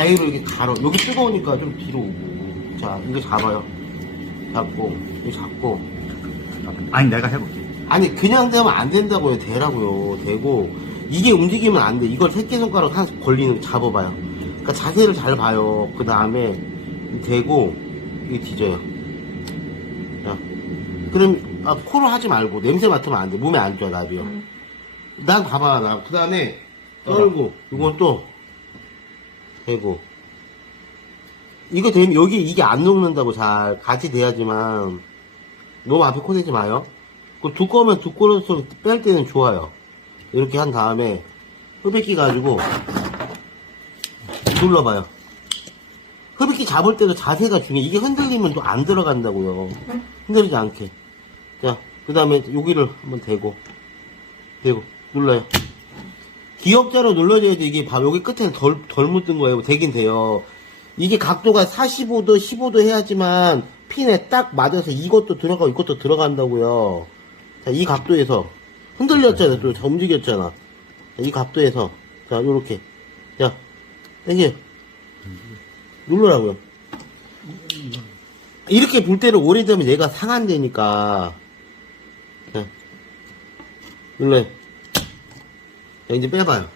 가위로 이렇게 갈아. 여기 뜨거우니까 좀 뒤로 오고. 자, 이거 잡아요. 잡고, 이거 잡고. 아니 내가 해볼게. 아니, 그냥 되면 안 된다고요. 대라고요. 대고. 이게 움직이면 안 돼. 이걸 새끼손가락 하나 걸리는 거 잡아봐요. 그러니까 자세를 잘 봐요. 그 다음에 대고, 이게 뒤져요. 자. 그럼, 아, 코로 하지 말고, 냄새 맡으면 안 돼. 몸에 안 좋아, 나비요. 난 봐봐, 나. 그 다음에, 떨고, 이건 또, 대고. 이거 되면, 여기 이게 안 녹는다고 잘, 같이 돼야지만, 너무 앞에 코 대지 마요. 그 두꺼우면 두꺼워서 뺄 때는 좋아요. 이렇게 한 다음에, 흡입기 가지고, 눌러봐요. 흡입기 잡을 때도 자세가 중요해. 이게 흔들리면 또 안 들어간다고요. 흔들리지 않게. 자, 그 다음에 여기를 한번 대고, 대고, 눌러요. 기역자로 눌러줘야지 이게 봐 여기 끝에 덜, 덜 묻은 거예요. 되긴 돼요. 이게 각도가 45도, 15도 해야지만 핀에 딱 맞아서 이것도 들어가고 이것도 들어간다고요. 자, 이 각도에서 흔들렸잖아. 또 자, 움직였잖아. 자, 이 각도에서 자, 요렇게. 자, 이게 누르라고요. 이렇게 불 때를 오래 되면 얘가 상한되니까. 자, 눌러요. 자, 이제 빼봐요.